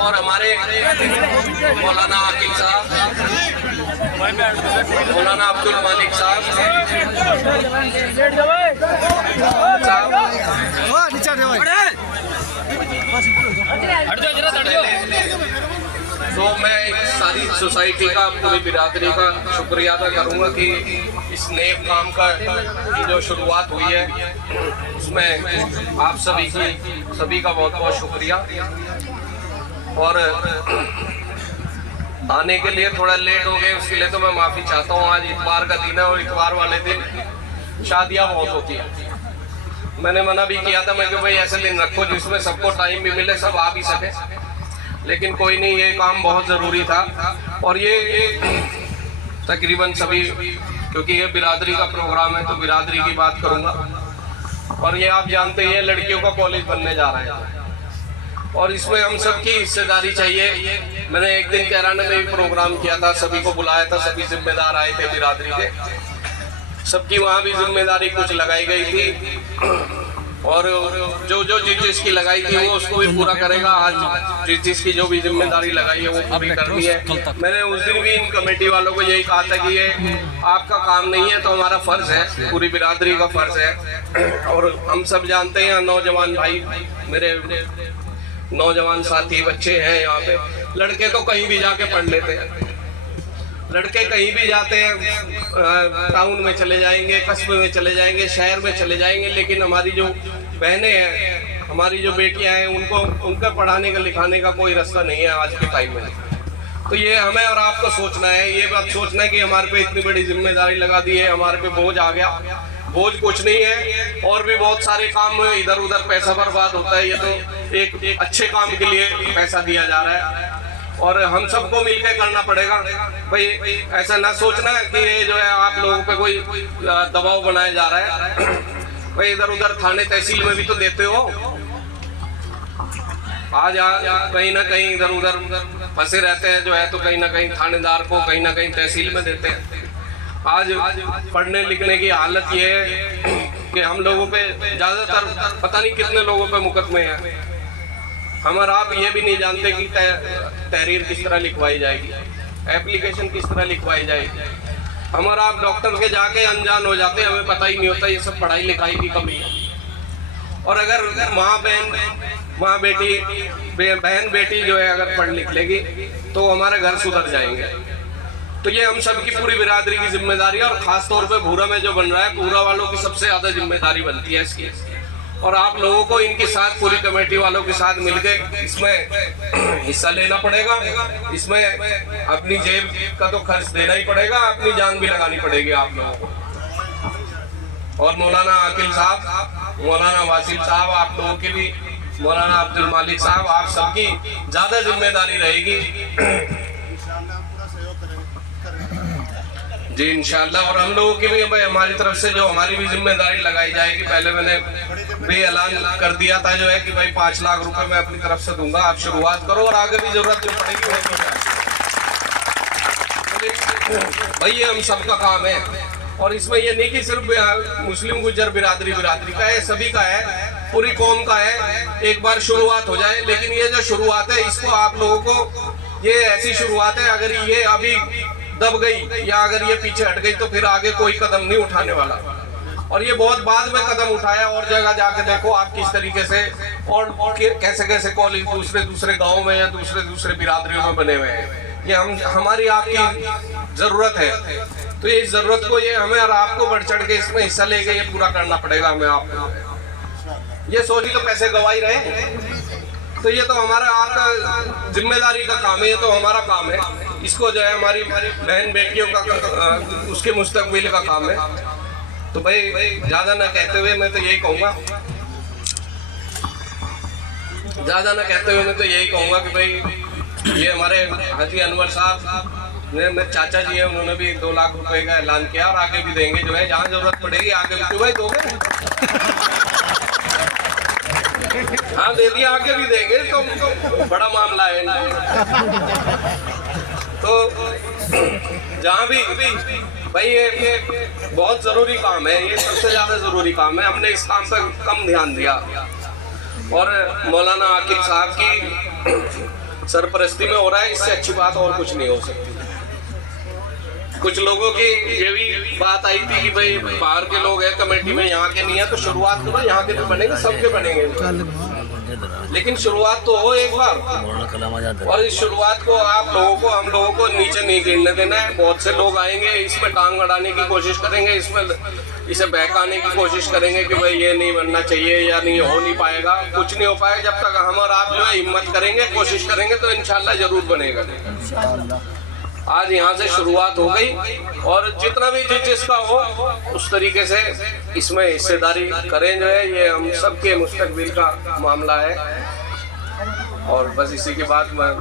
और हमारे मौलाना आकिल साहब, मौलाना अब्दुल मालिक साहब, तो मैं सारी सोसाइटी का, पूरी बिरादरी का शुक्रिया अदा करूँगा कि इस नेक काम का की जो शुरुआत हुई है उसमें आप सभी का बहुत बहुत शुक्रिया। और आने के लिए थोड़ा लेट हो गए, उसके लिए तो मैं माफ़ी चाहता हूँ। आज इतवार का दिन है और इतवार वाले दिन शादियाँ बहुत होती हैं। मैंने मना भी किया था, मैं कि भाई ऐसे दिन रखो जिसमें सबको टाइम भी मिले, सब आ भी सके, लेकिन कोई नहीं, ये काम बहुत ज़रूरी था। और ये तकरीबन सभी, क्योंकि ये बिरादरी का प्रोग्राम है तो बिरादरी की बात करूँगा। और ये आप जानते ही हैं लड़कियों का कॉलेज बनने जा रहा है और इसमें हम सबकी हिस्सेदारी चाहिए। मैंने एक दिन कैराना में भी प्रोग्राम किया था, सभी को बुलाया था, सभी जिम्मेदार आए थे बिरादरी के, सबकी वहाँ भी जिम्मेदारी कुछ लगाई गई थी और जो जिसकी लगाई थी वो उसको भी पूरा करेगा। आज जिसकी जो भी जिम्मेदारी लगाई है वो पूरी करनी है। मैंने उस दिन भी इन कमेटी वालों को यही कहा था कि ये आपका काम नहीं है, तो हमारा फर्ज है, पूरी बिरादरी का फर्ज है। और हम सब जानते हैं, नौजवान भाई, मेरे नौजवान साथी बच्चे हैं यहाँ पे, लड़के तो कहीं भी जाके पढ़ लेते हैं, लड़के कहीं भी जाते हैं, टाउन में चले जाएंगे, कस्बे में चले जाएंगे, शहर में चले जाएंगे, लेकिन हमारी जो बहनें हैं, हमारी जो बेटियां हैं, उनका पढ़ाने का लिखाने का कोई रास्ता नहीं है आज के टाइम में। तो ये हमें और आपको सोचना है, ये बात सोचना है कि हमारे पे इतनी बड़ी जिम्मेदारी लगा दी है, हमारे पे बोझ आ गया। बोझ कुछ नहीं है, और भी बहुत सारे काम इधर उधर पैसा बर्बाद होता है, ये तो एक अच्छे काम के लिए पैसा दिया जा रहा है और हम सबको मिलकर करना पड़ेगा। भाई ऐसा ना सोचना है कि ये जो है आप लोगों पे कोई दबाव बनाया जा रहा है। भाई इधर उधर थाने तहसील में भी तो देते हो, आज कहीं ना कहीं इधर उधर फंसे रहते हैं जो है, तो कहीं ना कहीं थानेदार को, कहीं ना कहीं तहसील में देते हैं। आज पढ़ने लिखने की हालत ये है कि हम लोगों पे ज़्यादातर पता नहीं कितने लोगों पे मुकदमे हैं। हम और आप ये भी नहीं जानते कि तहरीर किस तरह लिखवाई जाएगी, एप्लीकेशन किस तरह लिखवाई जाएगी। हम और आप डॉक्टर के जाके अनजान हो जाते हैं, हमें पता ही नहीं होता, ये सब पढ़ाई लिखाई की कमी है। और अगर बहन बेटी जो है अगर पढ़ लिख लेगी तो हमारे घर सुधर जाएंगे। तो ये हम सबकी पूरी बिरादरी की जिम्मेदारी है और खास तौर पे भूरा में जो बन रहा है, भूरा वालों की सबसे ज्यादा जिम्मेदारी बनती है इसकी। और आप लोगों को इनके साथ, पूरी कमेटी वालों के साथ मिलकर इसमें हिस्सा लेना पड़ेगा। इसमें अपनी जेब का तो खर्च देना ही पड़ेगा, अपनी जान भी लगानी पड़ेगी आप लोगों को। और मौलाना आकिल साहब, मौलाना वासिल साहब, आप लोगों की भी, मौलाना अब्दुल मालिक साहब, आप सबकी ज्यादा जिम्मेदारी रहेगी जी इंशाल्लाह। और हम लोगों की भी हमारी तरफ से जो हमारी भी जिम्मेदारी लगाई जाएगी। पहले मैंने भी ऐलान कर दिया था जो है कि भाई 5 लाख रुपए मैं अपनी तरफ से दूंगा, आप शुरुआत करो और आगे भी जरूरत जो पड़ेगी भाई ये हम सबका काम है। और इसमें ये नहीं कि सिर्फ मुस्लिम गुज्जर बिरादरी का है, सभी का है, पूरी कौम का है। एक बार शुरुआत हो जाए, लेकिन ये जो शुरुआत है इसको आप लोगों को, ये ऐसी शुरुआत है, अगर ये अभी दब गई या अगर ये पीछे हट गई तो फिर आगे कोई कदम नहीं उठाने वाला। और ये बहुत बाद में कदम उठाया, और जगह जाके देखो आप किस तरीके से और कैसे कॉलेज दूसरे गाँव में या दूसरे बिरादरियों में बने हुए हैं। ये हमारी आपकी जरूरत है, तो ये इस जरूरत को, ये हमें और आपको बढ़ चढ़ के इसमें हिस्सा लेके ये पूरा करना पड़ेगा हमें। आपको ये सोची तो पैसे गवाई रहे, तो ये तो हमारा आपका जिम्मेदारी का काम है, ये तो हमारा काम है। इसको जो है हमारी बहन बेटियों का, उसके मुस्तकबिल का काम है। तो भाई ज्यादा ना कहते हुए मैं तो यही कहूँगा, कि भाई ये हमारे हाजी अनवर साहब, मेरे चाचा जी हैं, उन्होंने भी 2 लाख रुपए का ऐलान किया और आगे भी देंगे जो है, जहाँ जरूरत पड़ेगी आगे भी। भाई दोगे? हाँ दे दिया, आगे भी देंगे, तो बड़ा मामला है। तो जहाँ भी भाई ये बहुत जरूरी काम है, ये सबसे ज्यादा जरूरी काम है। हमने इस काम पर कम ध्यान दिया और मौलाना आकिब साहब की सरपरस्ती में हो रहा है, इससे अच्छी बात और कुछ नहीं हो सकती। कुछ लोगों की ये भी बात आई थी कि भाई बाहर के लोग हैं कमेटी में, यहाँ के नहीं है, तो शुरुआत तो यहाँ के तो बनेंगे, सबके बनेंगे, लेकिन शुरुआत तो हो एक बार। और इस शुरुआत को आप लोगों को, हम लोगों को नीचे नहीं गिरने देना है। बहुत से लोग आएंगे, इसमें टांग अड़ाने की कोशिश करेंगे, इसमें इसे बहकाने की कोशिश करेंगे कि भाई ये नहीं बनना चाहिए या नहीं हो नहीं पाएगा। कुछ नहीं हो पाएगा जब तक हम और आप जो है हिम्मत करेंगे, कोशिश करेंगे, तो इंशाल्लाह जरूर बनेगा। आज यहाँ से शुरुआत हो गई और जितना भी जिसका हो उस तरीके से इसमें हिस्सेदारी करें जो है, ये हम सबके मुस्तकबिल का मामला है। और बस इसी के बाद मैं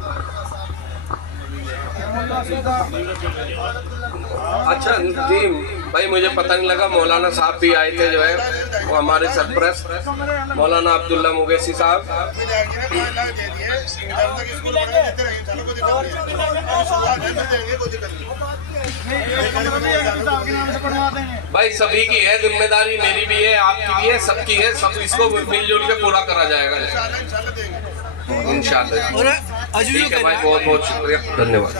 अच्छा जी भाई, मुझे पता नहीं लगा मौलाना साहब भी आए थे जो है, वो हमारे सरपरस्त मौलाना अब्दुल्ला मुगैसी साहब। भाई सभी की है जिम्मेदारी, मेरी भी है, आपकी भी है, सबकी है, सब इसको मिलजुल के पूरा करा जाएगा इंशाल्लाह। ठीक है भाई, बहुत बहुत शुक्रिया, धन्यवाद।